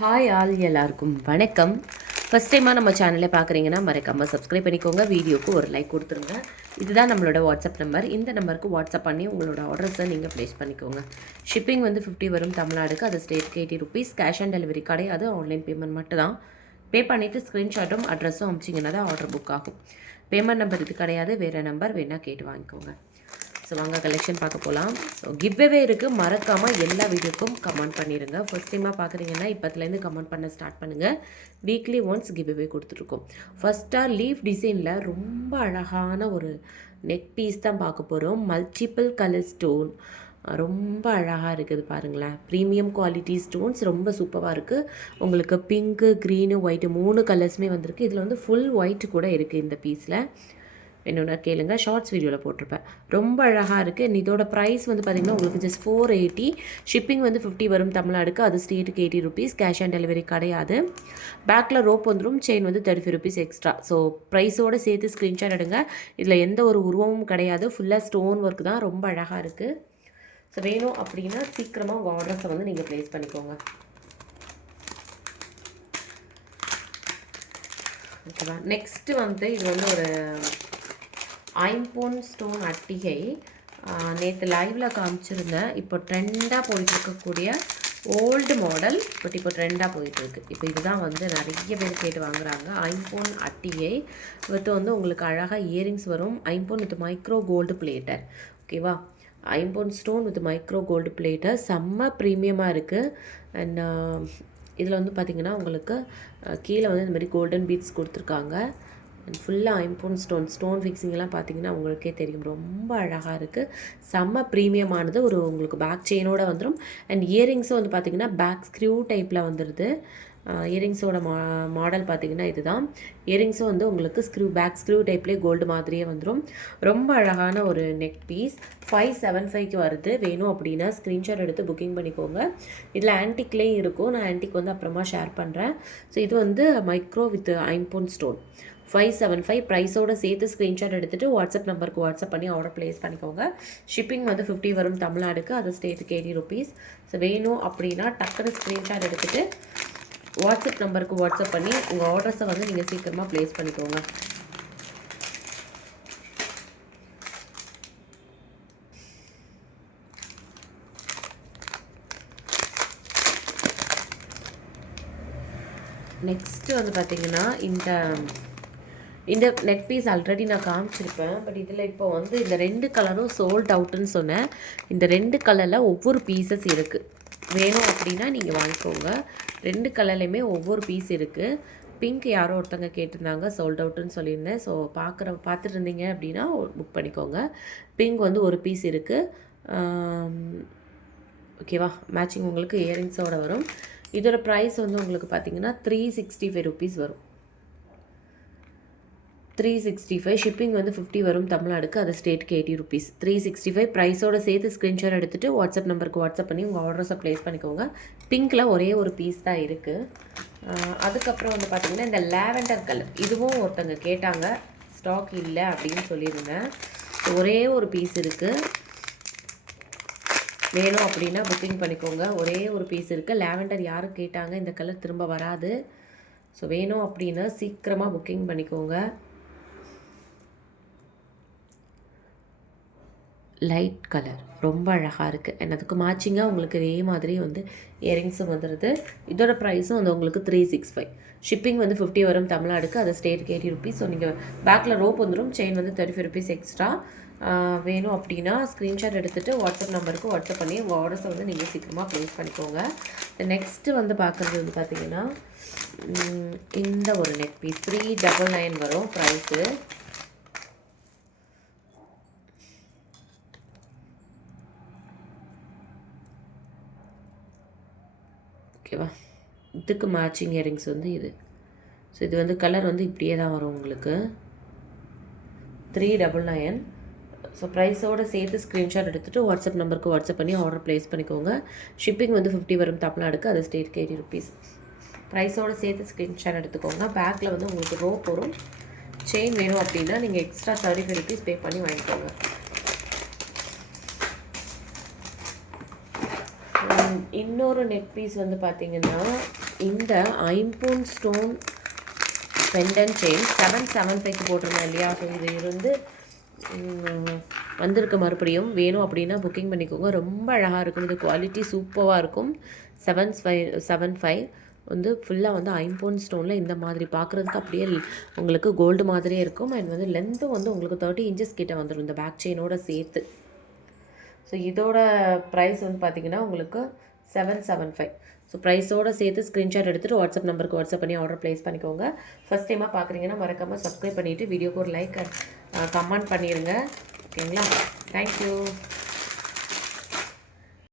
Hi all எல்லாருக்கும் வணக்கம். First டைமாக நம்ம சேனலை பார்க்குறீங்கன்னா மறக்காமல் சப்ஸ்கிரைப் பண்ணிக்கோங்க. வீடியோக்கு ஒரு லைக் கொடுத்துருங்க. இதுதான் நம்மளோட வாட்ஸ்அப் நம்பர். இந்த நம்பருக்கு வாட்ஸ்அப் பண்ணி உங்களோட ஆர்டர்ஸை நீங்கள் ப்ளேஸ் பண்ணிக்கோங்க. ஷிப்பிங் வந்து 50 வரும் தமிழ்நாடுக்கு. அது ஸ்டேட்க்கு 80 ருபீஸ். கேஷ் ஆன் டெலிவரி கிடையாது, ஆன்லைன் பேமெண்ட் மட்டும் தான். பே பண்ணிவிட்டு ஸ்க்ரீன்ஷாட்டும் அட்ரஸும் அமிச்சிங்கன்னா தான் ஆர்டர் புக் ஆகும். பேமெண்ட் நம்பர் இது கிடையாது, வேறு நம்பர் வேணால் கேட்டு வாங்கிக்கோங்க. ஸோ வாங்க கலெக்ஷன் பார்க்க போகலாம். ஸோ கிவ்வே இருக்குது, மறக்காமல் எல்லா வீடியோக்கும் கமெண்ட் பண்ணிடுங்க. ஃபர்ஸ்ட் டைமாக பார்க்குறீங்கன்னா இப்போத்துலேருந்து கமெண்ட் பண்ண ஸ்டார்ட் பண்ணுங்கள். வீக்லி ஒன்ஸ் கிவ்வே கொடுத்துருக்கோம். ஃபஸ்ட்டாக லீஃப் டிசைனில் ரொம்ப அழகான ஒரு நெக் பீஸ் தான் பார்க்க போகிறோம். மல்டிபிள் கலர் ஸ்டோன் ரொம்ப அழகாக இருக்குது பாருங்களேன். ப்ரீமியம் குவாலிட்டி ஸ்டோன்ஸ் ரொம்ப சூப்பராக இருக்குது. உங்களுக்கு பிங்க்கு, க்ரீனு, ஒயிட்டு 3 கலர்ஸுமே வந்திருக்கு. இதில் வந்து ஃபுல் ஒயிட் கூட இருக்குது இந்த பீஸில். என்னென்னா கேளுங்க, ஷார்ட்ஸ் வீடியோவில் போட்டிருப்பேன். ரொம்ப அழகாக இருக்குது. இதோட ப்ரைஸ் வந்து பார்த்திங்கன்னா உங்களுக்கு ஜஸ்ட் 480. ஷிப்பிங் வந்து 50 வரும் தமிழ்நாடுக்கு. அது ஸ்டேட்டுக்கு 80 ருபீஸ். கேஷ் ஆன் டெலிவரி கிடையாது. பேக்கில் ரோப் வந்துடும். செயின் வந்து 35 ருபீஸ் எக்ஸ்ட்ரா. ஸோ ப்ரைஸோடு சேர்த்து ஸ்க்ரீன்ஷாட் எடுங்க. இதில் எந்த ஒரு உருவமும் கிடையாது, ஃபுல்லாக ஸ்டோன் ஒர்க் தான். ரொம்ப அழகாக இருக்குது. ஸோ வேணும் அப்படின்னா சீக்கிரமாக உங்கள் ஆர்டர்ஸை வந்து நீங்கள் ப்ளேஸ் பண்ணிக்கோங்க. ஓகேவா? நெக்ஸ்ட்டு வந்து இது வந்து ஒரு ஐம்பொன் ஸ்டோன் அட்டிகை. நேற்று லைவில் காமிச்சிருந்தேன். இப்போ ட்ரெண்டாக போயிட்டுருக்கக்கூடிய ஓல்டு மாடல், பட் இப்போ ட்ரெண்டாக போயிட்டுருக்கு. இப்போ இதுதான் வந்து நிறைய பேர் கேட்டு வாங்குகிறாங்க. ஐம்பொன் அட்டிகை வித் வந்து உங்களுக்கு அழகாக இயரிங்ஸ் வரும். ஐம்பொன் வித் மைக்ரோ கோல்டு பிளேட்டர். ஓகேவா? ஐம்பொன் stone with micro gold plated செம்ம ப்ரீமியமாக இருக்குது. அண்ட் இதில் வந்து பார்த்திங்கன்னா உங்களுக்கு கீழே வந்து இந்த மாதிரி கோல்டன் பீட்ஸ் கொடுத்துருக்காங்க. அண்ட் ஃபுல்லாக ஐம்பொன் ஸ்டோன் ஃபிக்ஸிங்கெல்லாம் பார்த்தீங்கன்னா உங்களுக்கே தெரியும், ரொம்ப அழகாக இருக்குது. செம்ம ப்ரீமியமானது. ஒரு உங்களுக்கு பேக் செயினோடு வந்துடும். அண்ட் இயரிங்ஸும் வந்து பார்த்திங்கன்னா பேக் ஸ்க்ரூ டைப்பில் வந்துடுது. இயரிங்ஸோட மாடல் பார்த்திங்கன்னா இதுதான். இயரிங்ஸும் வந்து உங்களுக்கு பேக் ஸ்க்ரூ டைப்லேயே கோல்டு மாதிரியே வந்துடும். ரொம்ப அழகான ஒரு நெக் பீஸ். 575க்கு வருது. வேணும் அப்படின்னா ஸ்க்ரீன்ஷாட் எடுத்து புக்கிங் பண்ணிக்கோங்க. இதில் ஆன்டிக்லேயும் இருக்கும். நான் ஆன்டிக் வந்து அப்புறமா ஷேர் பண்ணுறேன். ஸோ இது வந்து மைக்ரோ வித் ஐம்பொன் ஸ்டோன் 575. ப்ரைஸோடு சேர்த்து ஸ்க்ரீன்ஷாட் எடுத்துகிட்டு வாட்ஸ்அப் நம்பருக்கு வாட்ஸ்அப் பண்ணி ஆர்டர் ப்ளேஸ் பண்ணிக்கோங்க. ஷிப்பிங் வந்து 50 வரும் தமிழ்நாடுக்கு. அது ஸ்டேட்டுக்கு 80 ருபீஸ். ஸோ வேணும் அப்படின்னா டக்குனு ஸ்க்ரீன்ஷாட் எடுத்துகிட்டு வாட்ஸ்அப் நம்பருக்கு வாட்ஸ்அப் பண்ணி உங்கள் ஆர்டர்ஸை வந்து நீங்கள் சீக்கிரமாக ப்ளேஸ் பண்ணிக்கோங்க. நெக்ஸ்ட்டு வந்து பார்த்திங்கன்னா இந்த நெக் பீஸ் ஆல்ரெடி நான் காமிச்சிருப்பேன். பட் இதில் இப்போ வந்து இந்த 2 கலரும் சோல்ட் அவுட்டுன்னு சொன்னேன். இந்த 2 கலரில் ஒவ்வொரு பீசஸ் இருக்குது. வேணும் அப்படின்னா நீங்கள் வாங்கிக்கோங்க. 2 கலர்லையுமே ஒவ்வொரு பீஸ் இருக்குது. பிங்க் யாரோ ஒருத்தங்க கேட்டிருந்தாங்க, சோல்ட் அவுட்டுன்னு சொல்லியிருந்தேன். ஸோ பார்த்துட்டு இருந்தீங்க அப்படின்னா புக் பண்ணிக்கோங்க. பிங்க் வந்து ஒரு பீஸ் இருக்குது. ஓகேவா? மேட்சிங் உங்களுக்கு இயரிங்ஸோடு வரும். இதோட ப்ரைஸ் வந்து உங்களுக்கு பார்த்தீங்கன்னா 365 ருபீஸ் வரும். 365. ஷிப்பிங் வந்து 50 வரும் தமிழ்நாடுக்கு. அது ஸ்டேட்டுக்கு 80 ருபீஸ். 365 ப்ரைஸோடு சேர்த்து ஸ்க்ரீன்ஷாட் எடுத்துகிட்டு வாட்ஸ்அப் நம்பருக்கு வாட்ஸ்அப் பண்ணி உங்கள் ஆர்டர்ஸை ப்ளேஸ் பண்ணிக்கோங்க. பிங்க்கில் ஒரே ஒரு பீஸ் தான் இருக்குது. அதுக்கப்புறம் வந்து பார்த்திங்கன்னா இந்த லாவெண்டர் கலர், இதுவும் ஒருத்தங்க கேட்டாங்க, ஸ்டாக் இல்லை அப்படின்னு சொல்லியிருந்தேன். ஒரே ஒரு பீஸ் இருக்குது. வேணும் அப்படின்னா புக்கிங் பண்ணிக்கோங்க. ஒரே ஒரு பீஸ் இருக்குது. லாவெண்டர் யாரும் கேட்டாங்க, இந்த கலர் திரும்ப வராது. ஸோ வேணும் அப்படின்னா சீக்கிரமாக புக்கிங் பண்ணிக்கோங்க. லைட் கலர் ரொம்ப அழகாக இருக்குது. அண்ட் அதுக்கு மேட்சிங்காக உங்களுக்கு இதே மாதிரி வந்து இயரிங்ஸும் வந்துடுது. இதோட ப்ரைஸும் வந்து உங்களுக்கு 365. ஷிப்பிங் வந்து 50 வரும் தமிழ்நாடுக்கு. அது ஸ்டேட்டுக்கு 80 ருபீஸ். ஸோ நீங்கள் பேக்கில் ரோப் வந்துடும். செயின் வந்து 35 ருபீஸ் எக்ஸ்ட்ரா. வேணும் அப்படின்னா ஸ்க்ரீன்ஷாட் எடுத்துகிட்டு வாட்ஸ்அப் நம்பருக்கு வாட்ஸ்அப் பண்ணி உங்கள் ஆர்டர்ஸை வந்து நீங்கள் சீக்கிரமாக ப்ளேஸ் பண்ணிக்கோங்க. நெக்ஸ்ட்டு வந்து பார்க்குறது வந்து பார்த்திங்கன்னா இந்த ஒரு நெக் பீஸ் 399 வரும் ப்ரைஸு. ஓகேவா? இதுக்கு மேட்சிங் இயரிங்ஸ் வந்து இது. ஸோ இது வந்து கலர் வந்து இப்படியே தான் வரும் உங்களுக்கு. 399. ஸோ ப்ரைஸோடு சேர்த்து ஸ்க்ரீன்ஷாட் எடுத்துகிட்டு வாட்ஸ்அப் நம்பருக்கு வாட்ஸ்அப் பண்ணி ஆர்டர் ப்ளேஸ் பண்ணிக்கோங்க. ஷிப்பிங் வந்து 50 வரும் தமிழ்நாடுக்கு. அது ஸ்டேட்டுக்கு 80 ருபீஸ். ப்ரைஸோடு சேர்த்து ஸ்க்ரீன்ஷாட் எடுத்துக்கோங்க. பேக்கில் வந்து உங்களுக்கு ரோப் வரும். செயின் வேணும் அப்படின்னா நீங்கள் எக்ஸ்ட்ரா 35 ருபீஸ் பே பண்ணி வாங்கிக்கோங்க. இன்னொரு நெக் பீஸ் வந்து பார்த்தீங்கன்னா இந்த ஐம்பொன் ஸ்டோன் பெண்டன்ட் செயின் 775க்கு போட்டிருந்தேன் இல்லையா. ஸோ இது இருந்து வந்திருக்கு. மறுபடியும் வேணும் அப்படின்னா புக்கிங் பண்ணிக்கோங்க. ரொம்ப அழகாக இருக்கும். இது குவாலிட்டி சூப்பராக இருக்கும். 775 வந்து ஃபுல்லாக வந்து ஐம்பொன் ஸ்டோனில் இந்த மாதிரி பார்க்குறதுக்கு அப்படியே உங்களுக்கு கோல்டு மாதிரியே இருக்கும். அண்ட் வந்து லென்த்தும் வந்து உங்களுக்கு 30 இன்ச்சஸ் கிட்ட வந்துடும் இந்த பேக் செயினோட சேர்த்து. ஸோ இதோட ப்ரைஸ் வந்து பார்த்திங்கன்னா உங்களுக்கு 775. ஸோ ப்ரைஸோடு சேர்த்து ஸ்க்ரீன்ஷாட் எடுத்துகிட்டு வாட்ஸ்அப் நம்பருக்கு வாட்ஸ்அப் பண்ணி ஆர்டர் ப்ளேஸ் பண்ணிக்கோங்க. ஃபஸ்ட் டைமாக பார்க்குறீங்கன்னா மறக்காமல் சப்ஸ்கிரைப் பண்ணிவிட்டு வீடியோக்கு ஒரு லைக் கமெண்ட் பண்ணிடுங்க. ஓகேங்களா? தேங்க்யூ.